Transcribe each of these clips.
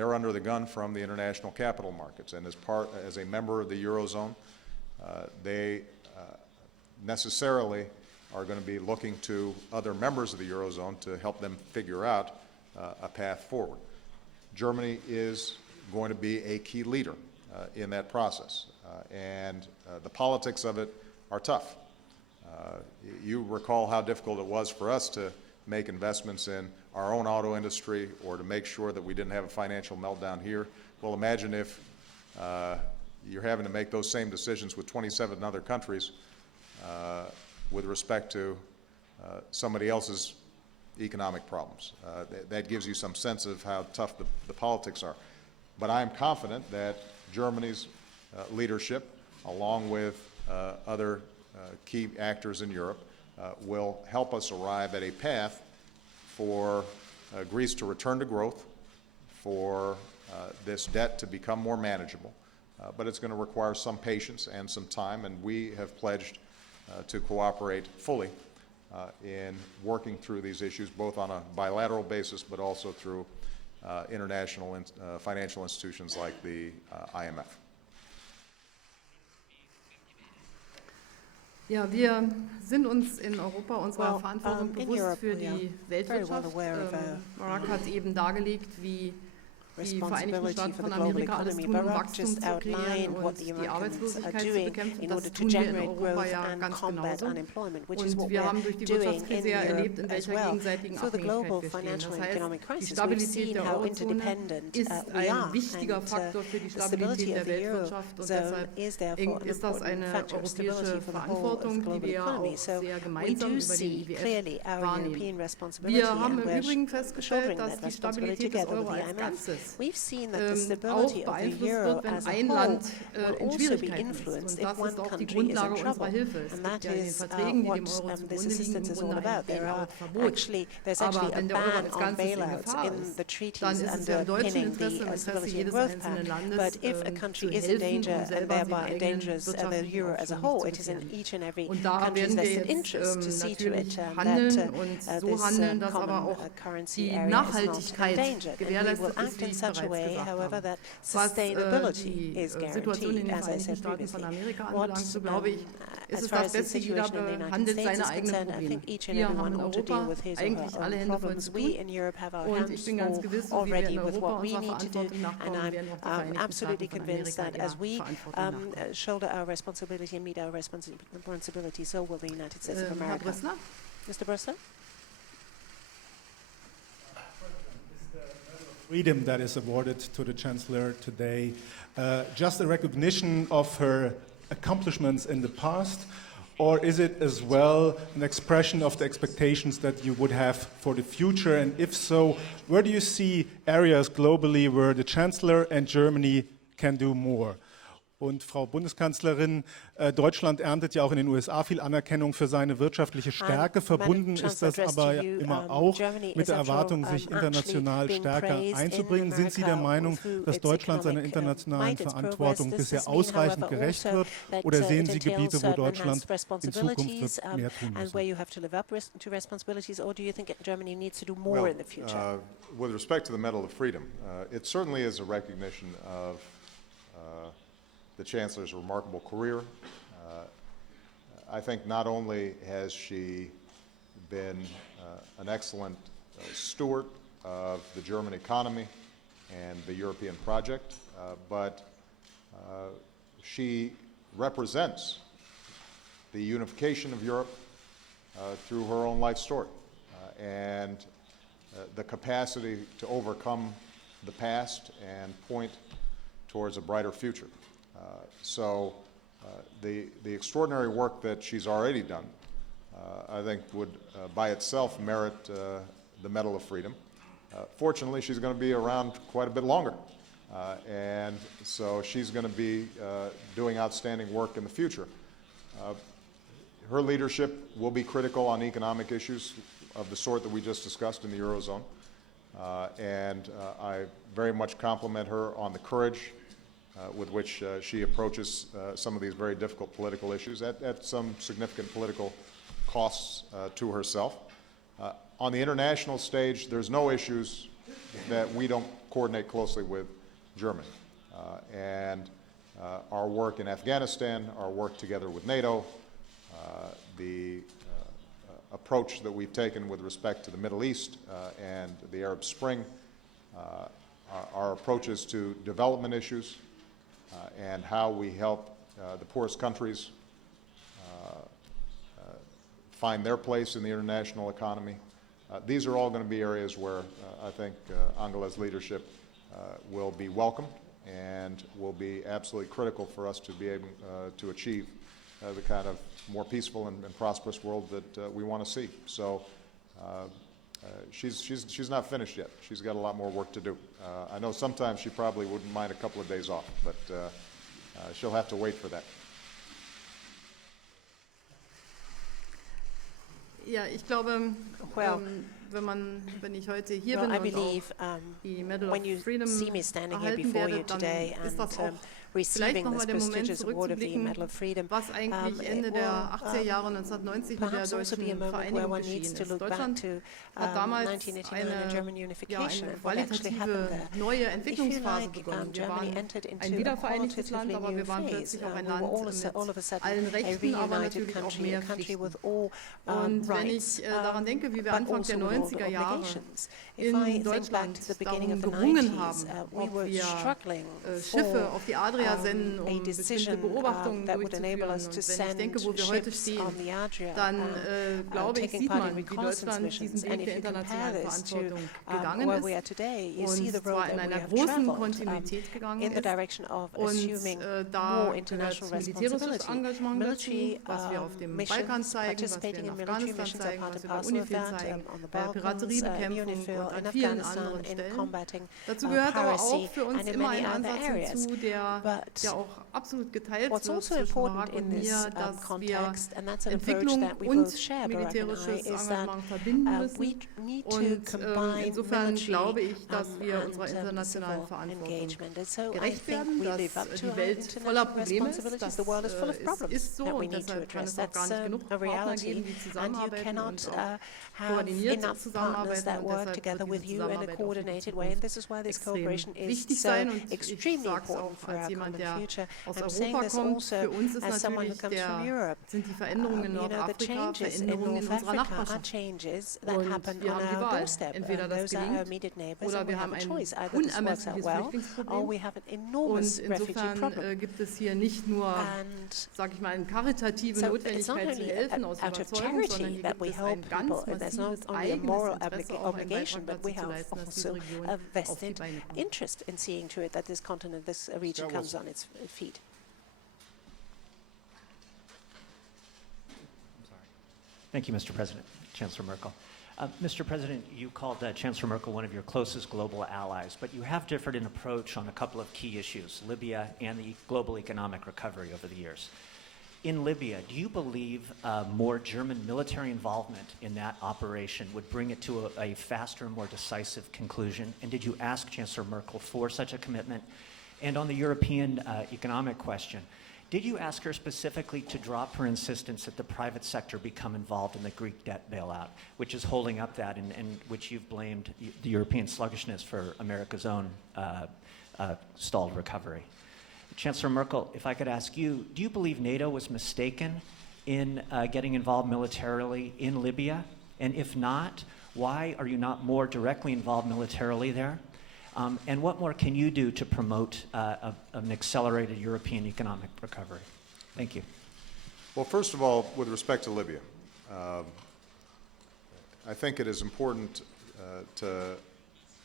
they're under the gun from the international capital markets, and as a member of the Eurozone, they necessarily are going to be looking to other members of the Eurozone to help them figure out a path forward. Germany is going to be a key leader in that process, and the politics of it are tough. You recall how difficult it was for us to make investments in our own auto industry or to make sure that we didn't have a financial meltdown here. Well, imagine if you're having to make those same decisions with 27 other countries with respect to somebody else's economic problems. That gives you some sense of how tough the politics are. But I am confident that Germany's leadership, along with other key actors in Europe, will help us arrive at a path for Greece to return to growth, for this debt to become more manageable. But it's going to require some patience and some time, and we have pledged to cooperate fully in working through these issues, both on a bilateral basis, but also through international financial institutions like the IMF. Ja, wir sind uns in Europa unserer Verantwortung bewusst für die Weltwirtschaft. Mark hat eben dargelegt, wie die Vereinigten Staaten von Amerika alles tun, um Wachstum zu kreieren und die Arbeitslosigkeit zu bekämpfen. Das tun wir in Europa ja ganz genauso. Und wir haben durch die Wirtschaftskrise ja erlebt, in welcher gegenseitigen Abhängigkeit wir stehen. Das heißt, die Stabilität der Eurozone ist ein wichtiger Faktor für die Stabilität der Weltwirtschaft und deshalb ist das eine europäische Verantwortung, die wir auch sehr gemeinsam über den IWF wahrnehmen. Wir haben im Übrigen festgestellt, dass die Stabilität des Euro als Ganzes auch beeinflusst wird, wenn ein Land in Schwierigkeiten ist. Und das ist auch die Grundlage unserer Hilfe. Es gibt ja in den Verträgen, die dem Euro zugrunde liegen, im Grunde ein Bailout-Verbot. Aber wenn der Euro als Ganzes in Gefahr ist, dann ist es ja im deutschen Interesse, im Interesse jedes einzelnen Landes, zu helfen, um selber den eigenen wirtschaftlichen Und da werden wir jetzt natürlich handeln und so handeln, dass aber auch die Nachhaltigkeit gewährleistet ist, wie ich bereits gesagt habe. Was die Situation in den Vereinigten Staaten von Amerika anbelangt, so glaube ich, ist es das Beste, jeder behandelt seine eigenen Probleme. Wir haben in Europa eigentlich alle Hände voll zu tun und ich bin ganz gewiss, so wie wir in Europa unserer Verantwortung nachkommen, werden wir auch die Vereinigten Staaten von Amerika ihrer Verantwortung nachkommen. Shoulder our responsibility and meet our responsibility, so will the United States of America. Herr Brissler? Mr. Brissler? Freedom that is awarded to the Chancellor today, just a recognition of her accomplishments in the past, or is it as well an expression of the expectations that you would have for the future? And if so, where do you see areas globally where the Chancellor and Germany can do more? Und Frau Bundeskanzlerin, Deutschland erntet ja auch in den USA viel Anerkennung für seine wirtschaftliche Stärke. Verbunden ist das aber ja immer auch mit der Erwartung, sich international stärker einzubringen. Sind Sie der Meinung, dass Deutschland seiner internationalen Verantwortung bisher ausreichend gerecht wird? Oder sehen Sie Gebiete, wo Deutschland in Zukunft mehr tun muss? With respect to the Medal of Freedom, it certainly is a recognition of the Chancellor's remarkable career. I think not only has she been an excellent steward of the German economy and the European project, but she represents the unification of Europe through her own life story and the capacity to overcome the past and point towards a brighter future. So the extraordinary work that she's already done, I think would by itself merit the Medal of Freedom. Fortunately, she's going to be around quite a bit longer. And so she's going to be doing outstanding work in the future. Her leadership will be critical on economic issues of the sort that we just discussed in the Eurozone. And I very much compliment her on the courage with which she approaches some of these very difficult political issues at some significant political costs to herself. On the international stage, there's no issues that we don't coordinate closely with Germany. And our work in Afghanistan, our work together with NATO, the approach that we've taken with respect to the Middle East and the Arab Spring, our approaches to development issues, and how we help the poorest countries find their place in the international economy. These are all going to be areas where I think Angela's leadership will be welcomed and will be absolutely critical for us to be able to achieve the kind of more peaceful and prosperous world that we want to see. So she's not finished yet. She's got a lot more work to do. I know sometimes she probably wouldn't mind a couple of days off, but she'll have to wait for that. Ja, ich glaube, wenn ich heute hier bin und auch die Medal of Freedom erhalten werde, dann ist das auch vielleicht nochmal der Moment zurückzublicken, was eigentlich Ende der 80er Jahre 1990 mit der deutschen Vereinigung geschehen ist. Deutschland hat damals eine qualitative neue Entwicklungsphase begonnen. Wir waren ein wiedervereinigtes Land, aber wir waren plötzlich auch ein Land mit allen Rechten, aber natürlich auch mehr Pflichten. Und wenn ich daran denke, wie wir Anfang der 90er Jahre in Deutschland darum gerungen haben, ob wir Schiffe auf die Adria senden, um bestimmte Beobachtungen durchzuführen. Und wenn ich denke, wo wir heute stehen, dann glaube ich, sieht man, wie Deutschland diesen Weg der internationalen Verantwortung gegangen ist und zwar in einer großen Kontinuität gegangen ist. Und da gehört militärisches Engagement dazu, was wir auf dem Balkan zeigen, was wir in Afghanistan zeigen, was wir bei UNIFIL zeigen, bei der Pirateriebekämpfung und an vielen anderen Stellen. Dazu gehört aber auch für uns immer ein Ansatz hinzu, der auch absolut geteilt wird zwischen Marc und mir, dass wir Entwicklung und militärisches Engagement verbinden müssen. Und insofern glaube ich, dass wir unserer internationalen Verantwortung gerecht werden, dass die Welt voller Probleme ist. Das ist so und deshalb kann es auch gar nicht genug Partner geben, die zusammenarbeiten und auch koordiniert zusammenarbeiten und deshalb wird diese Zusammenarbeit auch extrem wichtig sein und ich sage es auch als jemand, der aus Europa kommt. Für uns ist natürlich sind die Veränderungen in Nordafrika Veränderungen in unserer Nachbarschaft. Und wir haben die Wahl. Entweder das gelingt oder wir haben ein unermessliches Flüchtlingsproblem. Und insofern gibt es hier nicht nur, sage ich mal, eine karitative Notwendigkeit zu helfen aus Überzeugung, sondern hier gibt es ein ganz massives eigenes Interesse, auch einen Beitrag dazu zu leisten, dass diese Region auf die Beine kommt. Thank you, Mr. President. Chancellor Merkel. Mr. President, you called Chancellor Merkel one of your closest global allies, but you have differed in approach on a couple of key issues, Libya and the global economic recovery over the years. In Libya, do you believe more German military involvement in that operation would bring it to a faster and more decisive conclusion? And did you ask Chancellor Merkel for such a commitment? And on the European economic question, did you ask her specifically to drop her insistence that the private sector become involved in the Greek debt bailout, which is holding up that and which you've blamed the European sluggishness for America's own stalled recovery? Chancellor Merkel, if I could ask you, do you believe NATO was mistaken in getting involved militarily in Libya? And if not, why are you not more directly involved militarily there? And what more can you do to promote an accelerated European economic recovery? Thank you. Well, first of all, with respect to Libya, I think it is important to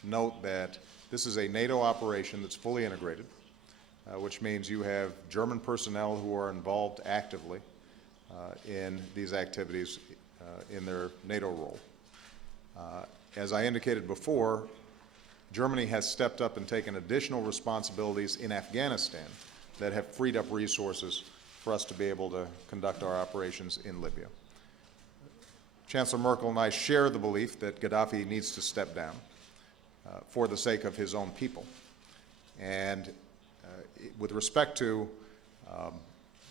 note that this is a NATO operation that's fully integrated, which means you have German personnel who are involved actively in these activities in their NATO role. As I indicated before, Germany has stepped up and taken additional responsibilities in Afghanistan that have freed up resources for us to be able to conduct our operations in Libya. Chancellor Merkel and I share the belief that Gaddafi needs to step down for the sake of his own people. And with respect to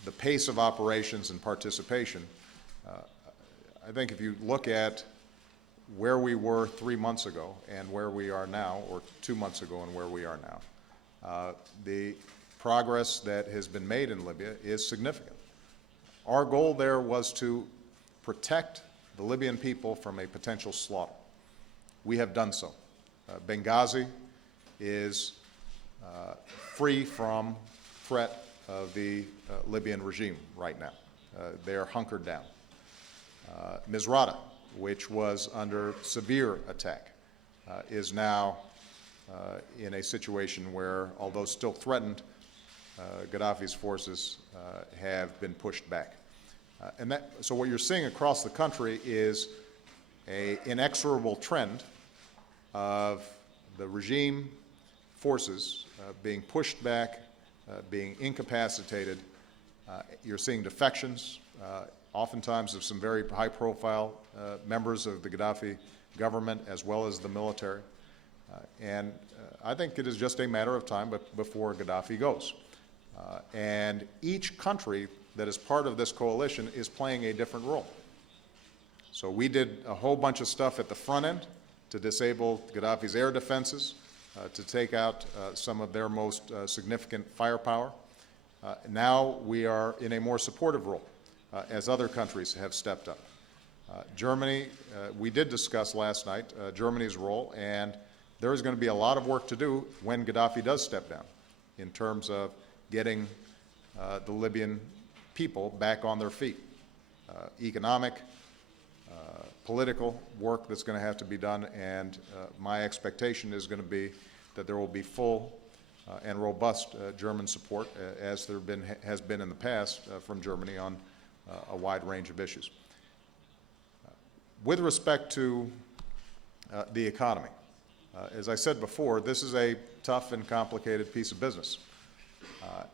the pace of operations and participation, I think if you look at where we were 3 months ago and where we are now, or 2 months ago and where we are now, the progress that has been made in Libya is significant. Our goal there was to protect the Libyan people from a potential slaughter. We have done so. Benghazi is free from threat of the Libyan regime right now. They are hunkered down. Misrata, which was under severe attack, is now in a situation where, although still threatened, Gaddafi's forces have been pushed back. So what you're seeing across the country is an inexorable trend of the regime forces being pushed back, being incapacitated. You're seeing defections, oftentimes of some very high-profile members of the Gaddafi government as well as the military. And I think it is just a matter of time before Gaddafi goes. And each country that is part of this coalition is playing a different role. So we did a whole bunch of stuff at the front end to disable Gaddafi's air defenses, to take out some of their most significant firepower. Now we are in a more supportive role, as other countries have stepped up. Germany, we did discuss last night Germany's role, and there is going to be a lot of work to do when Gaddafi does step down in terms of getting the Libyan people back on their feet. Economic, political work that's going to have to be done, and my expectation is going to be that there will be full and robust German support, as there has been in the past from Germany on a wide range of issues. With respect to the economy, as I said before, this is a tough and complicated piece of business.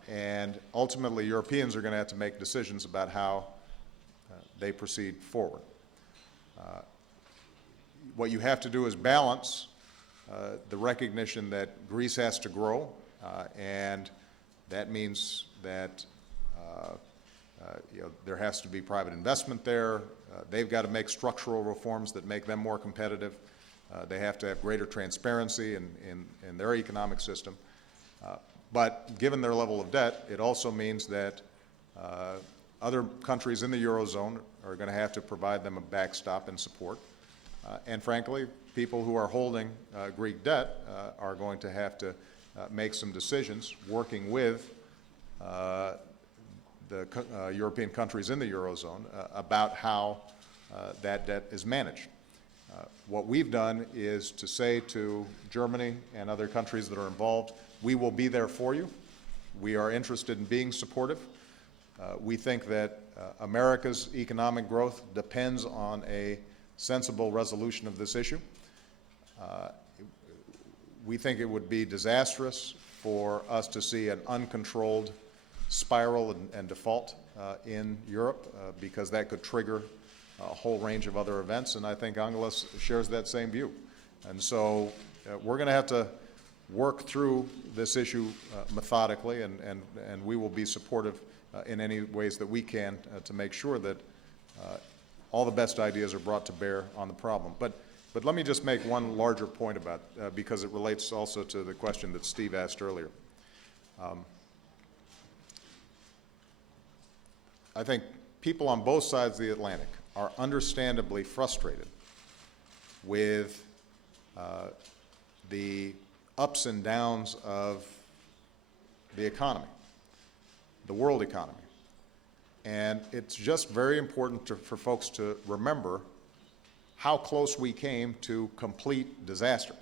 And ultimately, Europeans are going to have to make decisions about how they proceed forward. What you have to do is balance the recognition that Greece has to grow, and that means that there has to be private investment there. They've got to make structural reforms that make them more competitive. They have to have greater transparency in their economic system. But given their level of debt, it also means that other countries in the Eurozone are going to have to provide them a backstop and support. And frankly, people who are holding Greek debt are going to have to make some decisions working with the European countries in the Eurozone about how that debt is managed. What we've done is to say to Germany and other countries that are involved, we will be there for you. We are interested in being supportive. We think that America's economic growth depends on a sensible resolution of this issue. We think it would be disastrous for us to see an uncontrolled spiral and default in Europe, because that could trigger a whole range of other events, and I think Angela shares that same view. And so we're going to have to work through this issue methodically, and we will be supportive in any ways that we can to make sure that all the best ideas are brought to bear on the problem. But let me just make one larger point about, because it relates also to the question that Steve asked earlier. I think people on both sides of the Atlantic are understandably frustrated with the ups and downs of the economy, the world economy. And it's just very important for folks to remember how close we came to complete disaster.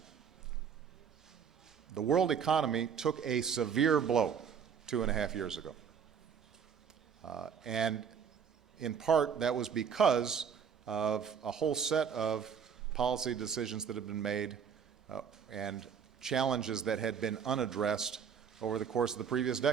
The world economy took a severe blow 2.5 years ago. And in part, that was because of a whole set of policy decisions that have been made and challenges that had been unaddressed over the course of the previous decade.